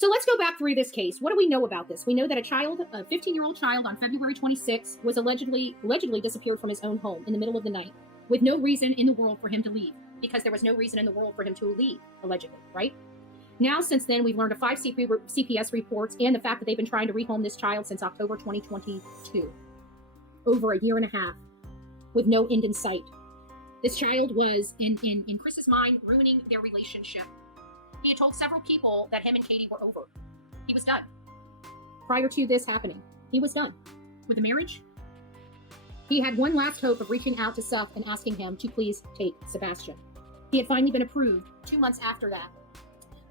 So let's go back through this case. What do we know about this? We know that a 15-year-old child on February 26th was allegedly disappeared from his own home in the middle of the night with no reason in the world for him to leave, because there was no reason in the world for him to leave, allegedly, right? Now, since then, we've learned of 5 CPS reports and the fact that they've been trying to rehome this child since October 2022. Over a year and a half with no end in sight. This child was, in Chris's mind, ruining their relationship. He had told several people that him and Katie were over. He was done. Prior to this happening, he was done with the marriage. He had one last hope of reaching out to Seth and asking him to please take Sebastian. He had finally been approved 2 months after that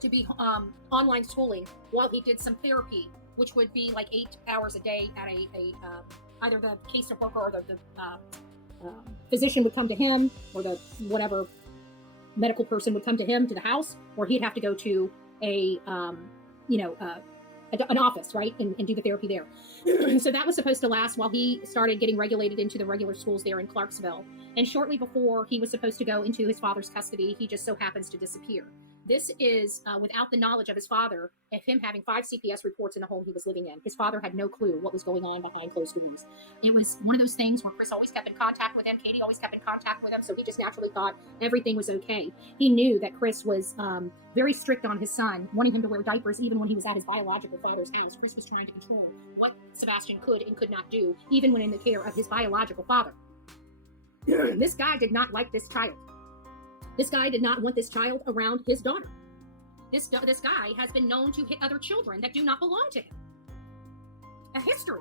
to be online schooling while he did some therapy, which would be like 8 hours a day at either the caseworker or the physician would come to him, or the whatever medical person would come to him to the house, or he'd have to go to an office, right, and do the therapy there. So that was supposed to last while he started getting regulated into the regular schools there in Clarksville. And shortly before he was supposed to go into his father's custody, he just so happens to disappear. This is without the knowledge of his father, of him having 5 CPS reports in the home he was living in. His father had no clue what was going on behind closed doors. It was one of those things where Chris always kept in contact with him. Katie always kept in contact with him. So he just naturally thought everything was okay. He knew that Chris was very strict on his son, wanting him to wear diapers even when he was at his biological father's house. Chris was trying to control what Sebastian could and could not do, even when in the care of his biological father. This guy did not like this child. This guy did not want this child around his daughter. This guy has been known to hit other children that do not belong to him. A history.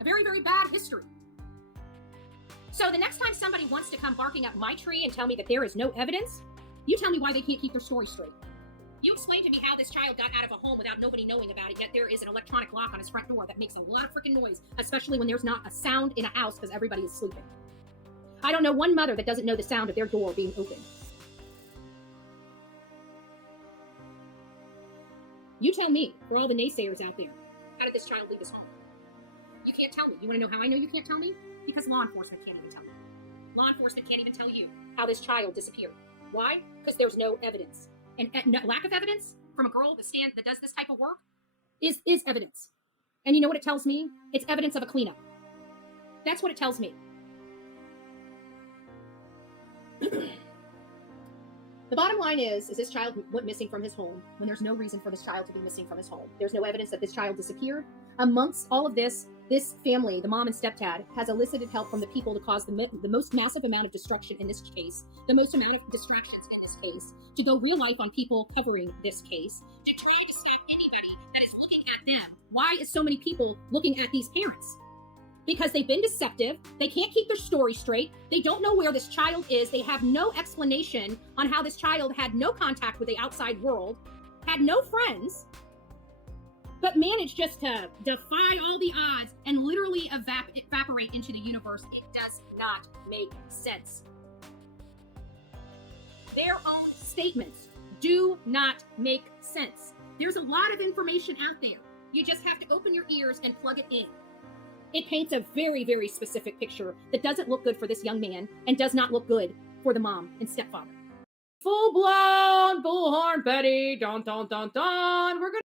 A very, very bad history. So the next time somebody wants to come barking up my tree and tell me that there is no evidence, you tell me why they can't keep their story straight. You explain to me how this child got out of a home without nobody knowing about it, yet there is an electronic lock on his front door that makes a lot of freaking noise, especially when there's not a sound in a house because everybody is sleeping. I don't know one mother that doesn't know the sound of their door being opened. You tell me, for all the naysayers out there, how did this child leave his home? You can't tell me. You want to know how I know you can't tell me? Because law enforcement can't even tell me. Law enforcement can't even tell you how this child disappeared. Why? Because there's no evidence. And lack of evidence from a girl that does this type of work is evidence. And you know what it tells me? It's evidence of a cleanup. That's what it tells me. The bottom line is this child went missing from his home when there's no reason for this child to be missing from his home. There's no evidence that this child disappeared. Amongst all of this family, the mom and stepdad, has elicited help from the people to cause the most massive amount of destruction in this case, the most amount of distractions in this case, to go real life on people covering this case, to try to stop anybody that is looking at them. Why is so many people looking at these parents? Because they've been deceptive. They can't keep their story straight. They don't know where this child is. They have no explanation on how this child had no contact with the outside world, had no friends, but managed just to defy all the odds and literally evaporate into the universe. It does not make sense. Their own statements do not make sense. There's a lot of information out there. You just have to open your ears and plug it in. It paints a very, very specific picture that doesn't look good for this young man and does not look good for the mom and stepfather. Full-blown Bullhorn Betty. Dun, dun, dun, dun. We're going to